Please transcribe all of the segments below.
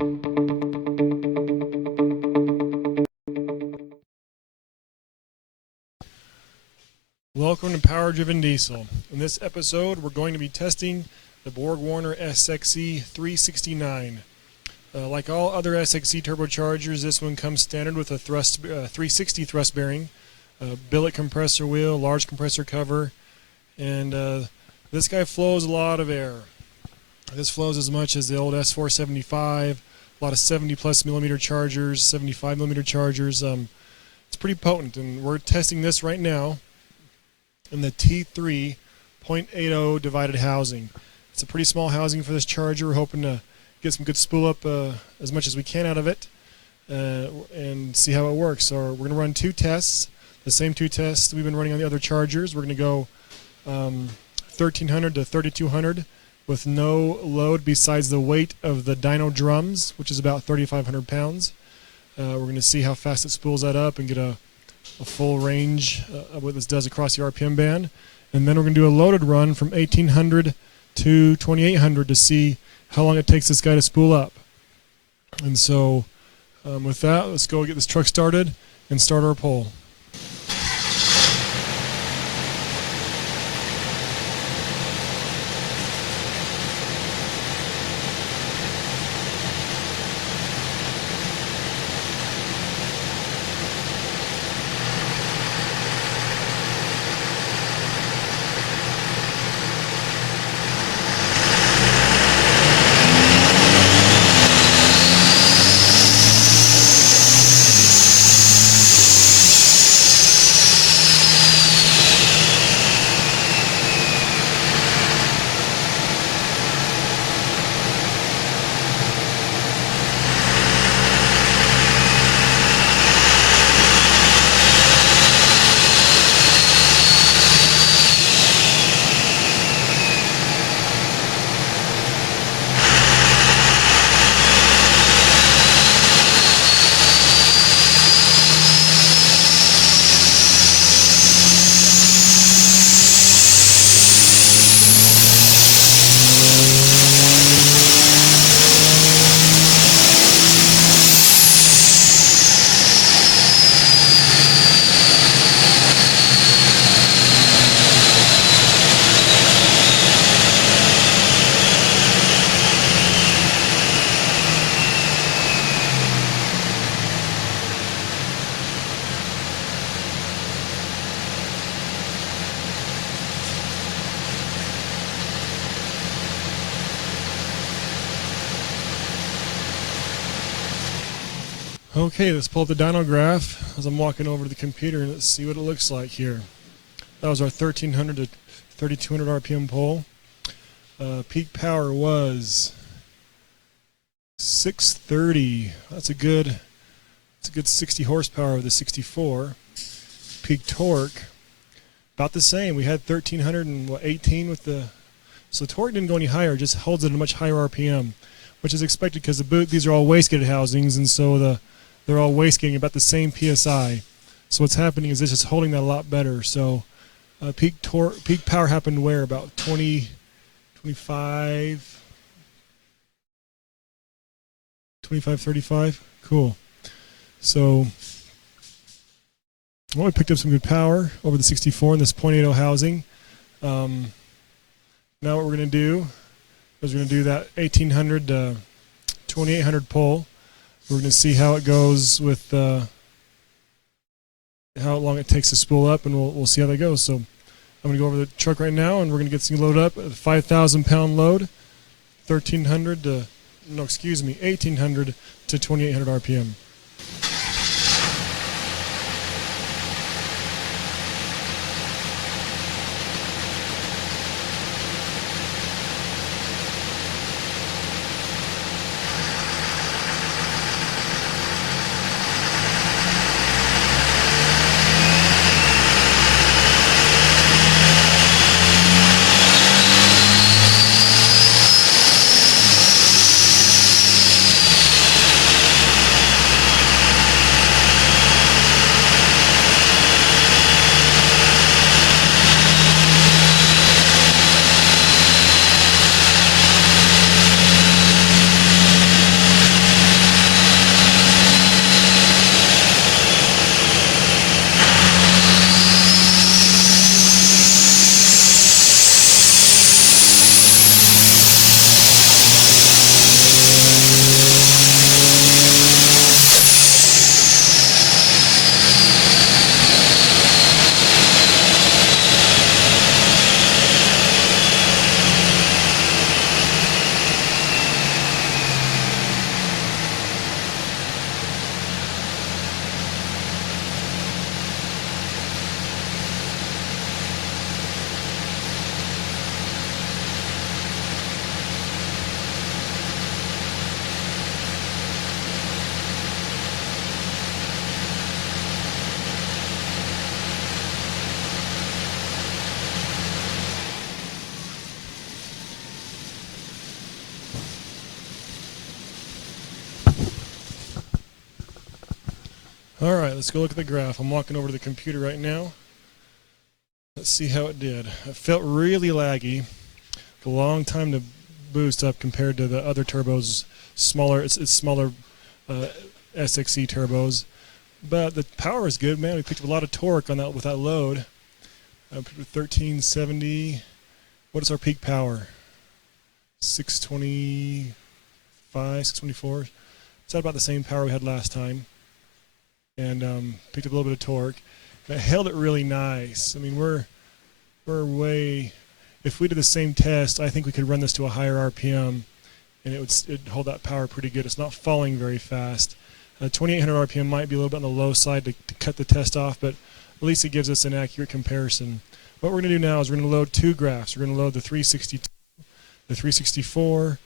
Welcome to Power Driven Diesel. In this episode, we're going to be testing the BorgWarner SX-E 369. Like all other SX-E turbochargers, this one comes standard with a 360 thrust bearing, billet compressor wheel, large compressor cover, and this guy flows a lot of air. This flows as much as the old S475, a lot of 70+ millimeter chargers, 75 millimeter chargers. It's pretty potent, and we're testing this right now in the T3 0.80 divided housing. It's a pretty small housing for this charger. We're hoping to get some good spool up as much as we can out of it and see how it works. So we're going to run two tests, the same two tests we've been running on the other chargers. We're going to go 1300 to 3200 with no load besides the weight of the dyno drums, which is about 3,500 pounds. We're going to see how fast it spools that up and get a full range of what this does across the RPM band. And then we're going to do a loaded run from 1800 to 2800 to see how long it takes this guy to spool up. And so with that, let's go get this truck started and start our pull. Okay, let's pull up the dyno graph as I'm walking over to the computer and let's see what it looks like here. That was our 1300 to 3200 RPM pull. Peak power was 630. That's a good 60 horsepower with the 64. Peak torque about the same. We had 1318 with the, so torque didn't go any higher, it just holds it at a much higher RPM, which is expected because these are all wastegated housings, and so they're all wastegating about the same PSI. So what's happening is it's just holding that a lot better. So peak power happened where? About 25, 35? Cool. So well, we picked up some good power over the 64 in this 0.80 housing. Now what we're going to do is we're going to do that 1800 to 2800 pull. We're going to see how it goes with how long it takes to spool up, and we'll see how that goes. So I'm going to go over the truck right now, and we're going to get this load up at a 5,000 pound load, 1800 to 2800 RPM. Alright, let's go look at the graph. I'm walking over to the computer right now. Let's see how it did. It felt really laggy. A long time to boost up compared to the other turbos. Smaller, it's smaller SX-E turbos. But the power is good, man. We picked up a lot of torque on that with that load. 1370. What is our peak power? 625, 624. It's about the same power we had last time. And picked up a little bit of torque. And it held it really nice. I mean, we're way. If we did the same test, I think we could run this to a higher RPM, and it'd hold that power pretty good. It's not falling very fast. 2800 RPM might be a little bit on the low side to cut the test off, but at least it gives us an accurate comparison. What we're going to do now is we're going to load two graphs. We're going to load the 362, the 364,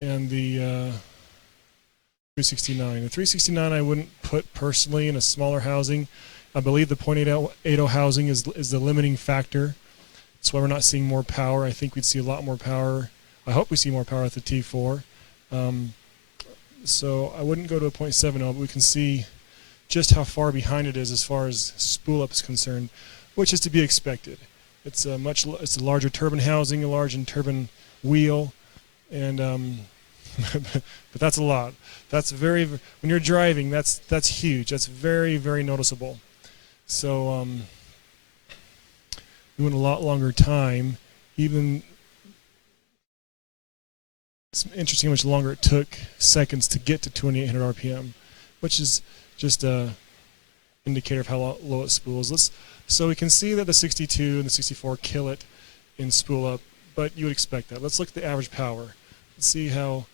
and the 369. The 369 I wouldn't put personally in a smaller housing. I believe the .80 housing is the limiting factor. That's why we're not seeing more power. I think we'd see a lot more power. I hope we see more power at the T4. So I wouldn't go to a .70, but we can see just how far behind it is as far as spool up is concerned, which is to be expected. It's a larger turbine housing, a large turbine wheel, and but that's a lot. That's when you're driving, that's huge. That's very, very noticeable. So we went a lot longer time. Even it's interesting how much longer it took seconds to get to 2800 RPM, which is just a indicator of how low it spools. So we can see that the 62 and the 64 kill it in spool up, but you would expect that. Let's look at the average power. Let's see how,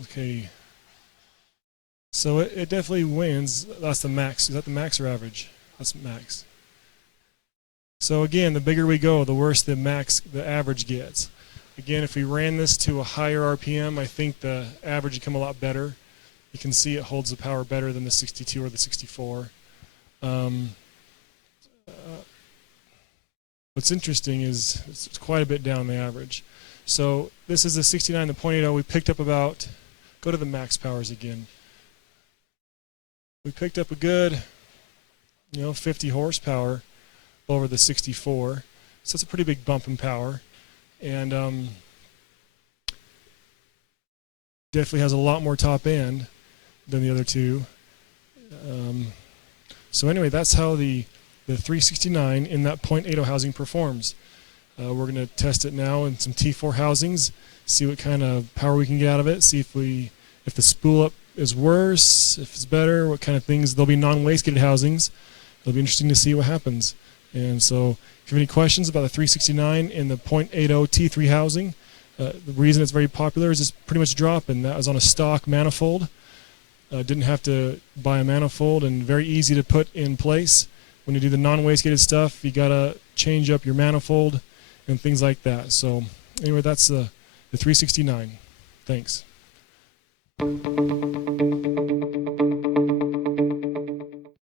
okay. So it definitely wins. That's the max. Is that the max or average? That's max. So again, the bigger we go, the worse the average gets. Again, if we ran this to a higher RPM, I think the average would come a lot better. You can see it holds the power better than the 62 or the 64. What's interesting is it's quite a bit down the average. So this is the 69, the .80. We picked up about, go to the max powers again. We picked up a good, 50 horsepower over the 64. So it's a pretty big bump in power. And definitely has a lot more top end than the other two. So anyway, that's how the 369 in that .80 housing performs. We're going to test it now in some T4 housings, see what kind of power we can get out of it, see if the spool up is worse, if it's better, what kind of things. There'll be non-wastegated housings. It'll be interesting to see what happens. And so if you have any questions about the 369 in the .80 T3 housing, the reason it's very popular is it's pretty much dropping. That was on a stock manifold. Didn't have to buy a manifold, and very easy to put in place. When you do the non-wastegated stuff, you got to change up your manifold and things like that. So anyway, that's the 369. Thanks.